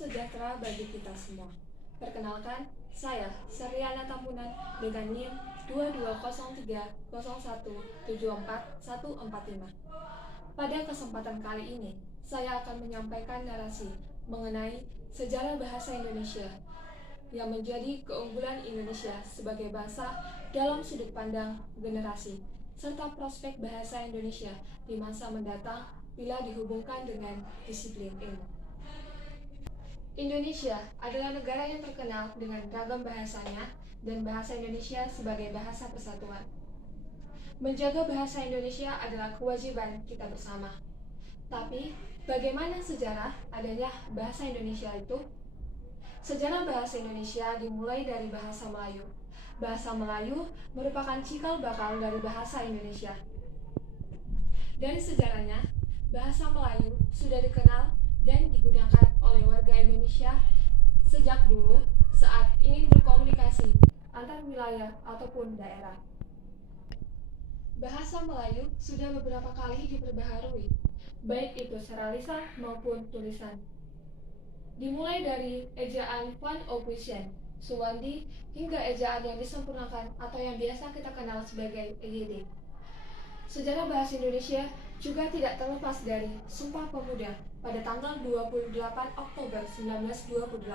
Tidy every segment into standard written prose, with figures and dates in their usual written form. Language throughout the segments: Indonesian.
sejahtera bagi kita semua. Perkenalkan, saya Seriana Tambunan dengan NIM 220301744145. Pada kesempatan kali ini, saya akan menyampaikan narasi mengenai sejarah bahasa Indonesia yang menjadi keunggulan Indonesia sebagai bahasa dalam sudut pandang generasi, serta prospek bahasa Indonesia di masa mendatang bila dihubungkan dengan disiplin ilmu. Indonesia adalah negara yang terkenal dengan ragam bahasanya dan bahasa Indonesia sebagai bahasa persatuan. Menjaga bahasa Indonesia adalah kewajiban kita bersama. Tapi, bagaimana sejarah adanya bahasa Indonesia itu? Sejarah bahasa Indonesia dimulai dari bahasa Melayu. Bahasa Melayu merupakan cikal bakal dari bahasa Indonesia. Dari sejarahnya, bahasa Melayu sudah dikenal dan digunakan oleh warga Indonesia sejak dulu saat ingin berkomunikasi antar wilayah ataupun daerah. Bahasa Melayu sudah beberapa kali diperbaharui, baik itu secara lisan maupun tulisan. Dimulai dari ejaan Van Ophuijsen, Suwandi, hingga ejaan yang disempurnakan atau yang biasa kita kenal sebagai EYD. Sejarah bahasa Indonesia juga tidak terlepas dari Sumpah Pemuda pada tanggal 28 Oktober 1928.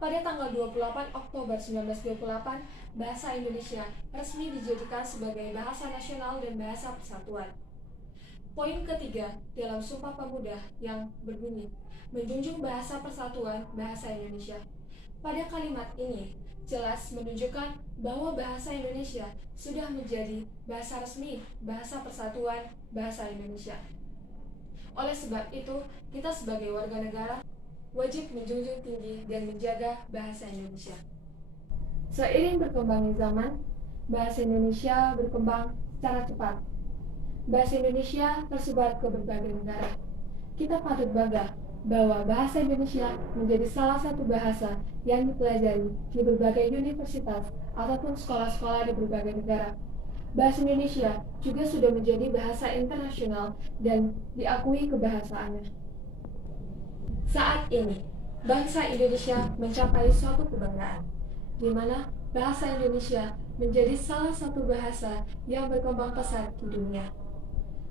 Pada tanggal 28 Oktober 1928, bahasa Indonesia resmi dijadikan sebagai bahasa nasional dan bahasa persatuan. Poin ketiga dalam Sumpah Pemuda yang berbunyi, menjunjung bahasa persatuan bahasa Indonesia. Pada kalimat ini, jelas menunjukkan bahwa bahasa Indonesia sudah menjadi bahasa resmi, bahasa persatuan bahasa Indonesia. Oleh sebab itu, kita sebagai warga negara wajib menjunjung tinggi dan menjaga bahasa Indonesia. Seiring berkembangnya zaman, bahasa Indonesia berkembang secara cepat. Bahasa Indonesia tersebar ke berbagai negara. Kita patut bangga bahwa bahasa Indonesia menjadi salah satu bahasa yang dipelajari di berbagai universitas ataupun sekolah-sekolah di berbagai negara. Bahasa Indonesia juga sudah menjadi bahasa internasional dan diakui kebahasaannya. Saat ini, bangsa Indonesia mencapai suatu kebanggaan, di mana bahasa Indonesia menjadi salah satu bahasa yang berkembang pesat di dunia.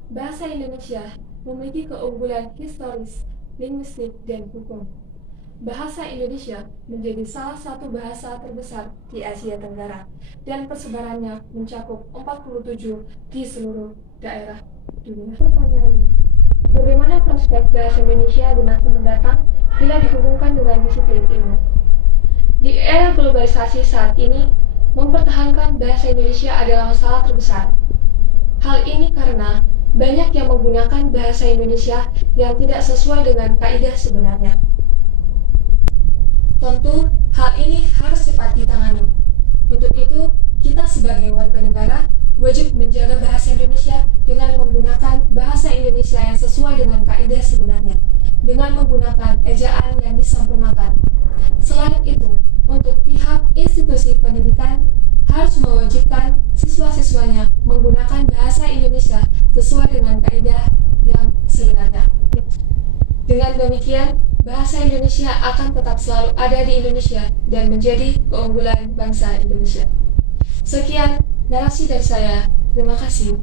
Bahasa Indonesia memiliki keunggulan historis, linguistik, dan hukum. Bahasa Indonesia menjadi salah satu bahasa terbesar di Asia Tenggara dan persebarannya mencakup 47 di seluruh daerah dunia. Pertanyaannya, bagaimana prospek bahasa Indonesia di masa mendatang bila dihubungkan dengan disiplin ilmu? Di era globalisasi saat ini, mempertahankan bahasa Indonesia adalah masalah terbesar. Hal ini karena banyak yang menggunakan bahasa Indonesia yang tidak sesuai dengan kaidah sebenarnya. Tentu, hal ini harus cepat ditangani. Untuk itu, kita sebagai warga negara wajib menjaga bahasa Indonesia dengan menggunakan bahasa Indonesia yang sesuai dengan kaidah sebenarnya, dengan menggunakan ejaan yang disempurnakan. Selain itu, untuk pihak institusi pendidikan harus mewajibkan siswa-siswanya menggunakan bahasa Indonesia sesuai dengan kaidah yang sebenarnya. Dengan demikian, bahasa Indonesia akan tetap selalu ada di Indonesia dan menjadi keunggulan bangsa Indonesia. Sekian narasi dari saya. Terima kasih.